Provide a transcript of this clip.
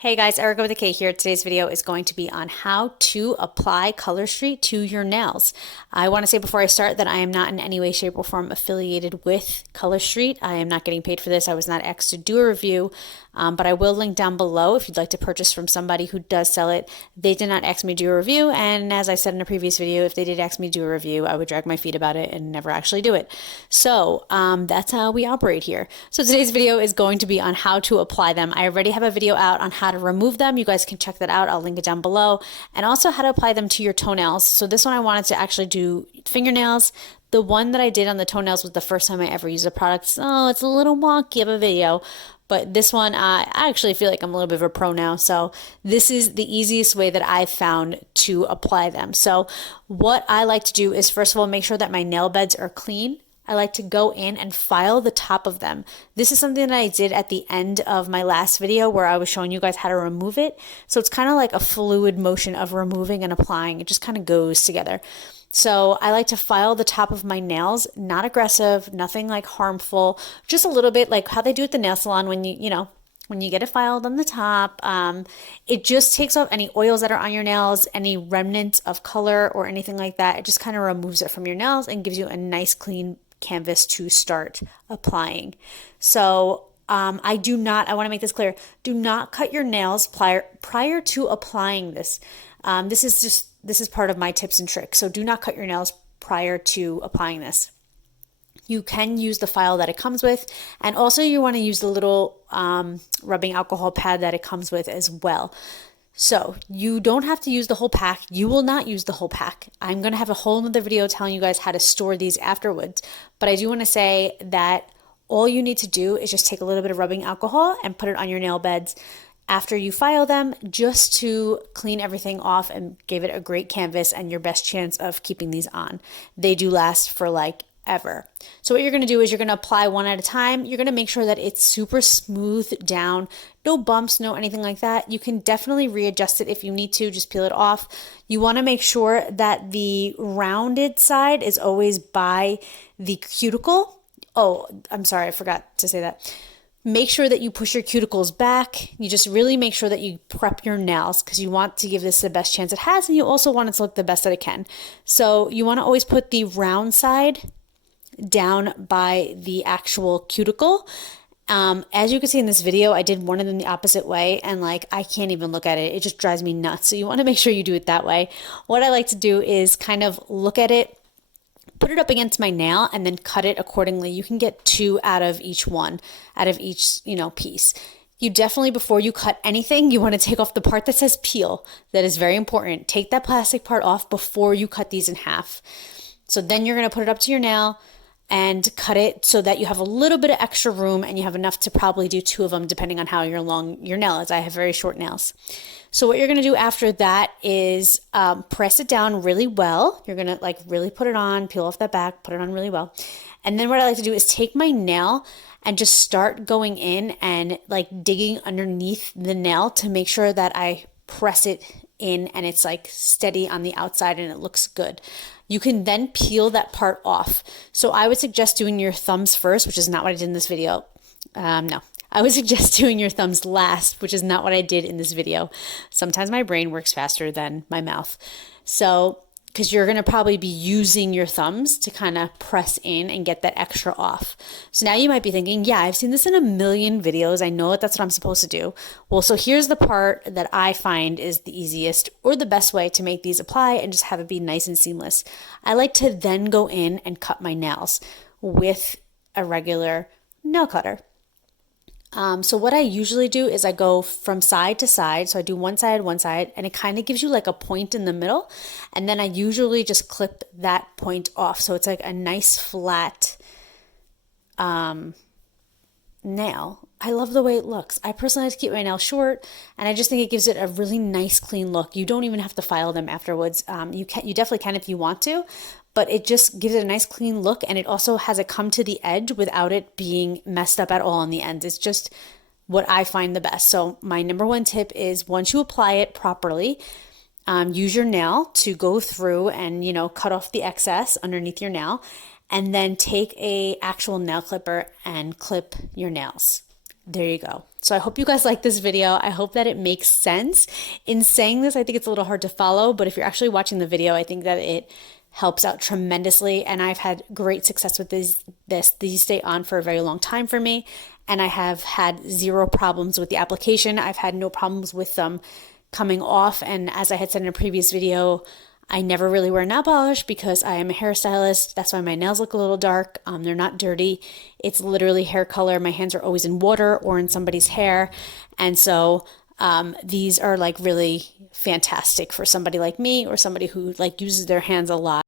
Hey guys, Erica with a K here. Today's video is going to be on how to apply COLORSTREET to your nails. I want to say before I start that I am not in any way, shape, or form affiliated with COLORSTREET. I am not getting paid for this. I was not asked to do a review, but I will link down below if you'd like to purchase from somebody who does sell it. They did not ask me to do a review, and as I said in a previous video, if they did ask me to do a review, I would drag my feet about it and never actually do it. So that's how we operate here. So today's video is going to be on how to apply them. I already have a video out on how to remove them. You guys can check that out. I'll link it down below. And also how to apply them to your toenails. So this one I wanted to actually do fingernails. The one that I did on the toenails was the first time I ever used the product. So it's a little wonky of a video. But this one, I actually feel like I'm a little bit of a pro now. So this is the easiest way that I've found to apply them. So what I like to do is, first of all, make sure that my nail beds are clean. I like to go in and file the top of them. This is something that I did at the end of my last video where I was showing you guys how to remove it. So it's kind of like a fluid motion of removing and applying. It just kind of goes together. So I like to file the top of my nails, not aggressive, nothing like harmful, just a little bit like how they do at the nail salon when when you get it filed on the top. It just takes off any oils that are on your nails, any remnants of color or anything like that. It just kind of removes it from your nails and gives you a nice clean canvas to start applying. So I want to make this clear, do not cut your nails prior to applying this. This is part of my tips and tricks. So do not cut your nails prior to applying this. You can use the file that it comes with, and also you want to use the little rubbing alcohol pad that it comes with as well. So you don't have to use the whole pack. You will not use the whole pack. I'm going to have a whole nother video telling you guys how to store these afterwards. But I do want to say that all you need to do is just take a little bit of rubbing alcohol and put it on your nail beds after you file them, just to clean everything off and give it a great canvas and your best chance of keeping these on. They do last for like ever. So what you're going to do is you're going to apply one at a time. You're going to make sure that it's super smooth down, no bumps, no anything like that. You can definitely readjust it if you need to, just peel it off. You want to make sure that the rounded side is always by the cuticle. Oh, I'm sorry, I forgot to say that. Make sure that you push your cuticles back. You just really make sure that you prep your nails because you want to give this the best chance it has, and you also want it to look the best that it can. So you want to always put the round side down by the actual cuticle. As you can see in this video, I did one of them the opposite way, and like I can't even look at it. It just drives me nuts. So you want to make sure you do it that way. What I like to do is kind of look at it, put it up against my nail, and then cut it accordingly. You can get two out of each piece. You definitely, before you cut anything, you want to take off the part that says peel. That is very important. Take that plastic part off before you cut these in half. So then you're going to put it up to your nail and cut it so that you have a little bit of extra room and you have enough to probably do two of them depending on how long your nail is. I have very short nails. So what you're going to do after that is press it down really well. You're going to like really put it on, peel off that back, put it on really well. And then what I like to do is take my nail and just start going in and like digging underneath the nail to make sure that I press it in and it's like steady on the outside and it looks good. You can then peel that part off. So I would suggest doing your thumbs first, which is not what I did in this video. No, I would suggest doing your thumbs last, which is not what I did in this video. Sometimes my brain works faster than my mouth. So, because you're going to probably be using your thumbs to kind of press in and get that extra off. So now you might be thinking, yeah, I've seen this in a million videos. I know that's what I'm supposed to do. Well, so here's the part that I find is the easiest or the best way to make these apply and just have it be nice and seamless. I like to then go in and cut my nails with a regular nail cutter. So what I usually do is I go from side to side. So I do one side, and it kind of gives you like a point in the middle. And then I usually just clip that point off. So it's like a nice flat nail. I love the way it looks. I personally like to keep my nails short, and I just think it gives it a really nice, clean look. You don't even have to file them afterwards. You definitely can if you want to, but it just gives it a nice, clean look, and it also has it come to the edge without it being messed up at all on the ends. It's just what I find the best. So my number one tip is once you apply it properly, use your nail to go through and, cut off the excess underneath your nail, and then take a actual nail clipper and clip your nails. There you go. So I hope you guys like this video. I hope that it makes sense. In saying this, I think it's a little hard to follow, but if you're actually watching the video, I think that it helps out tremendously. And I've had great success with These stay on for a very long time for me. And I have had zero problems with the application. I've had no problems with them coming off. And as I had said in a previous video, I never really wear nail polish because I am a hairstylist. That's why my nails look a little dark. They're not dirty. It's literally hair color. My hands are always in water or in somebody's hair. And so these are like really fantastic for somebody like me or somebody who like uses their hands a lot.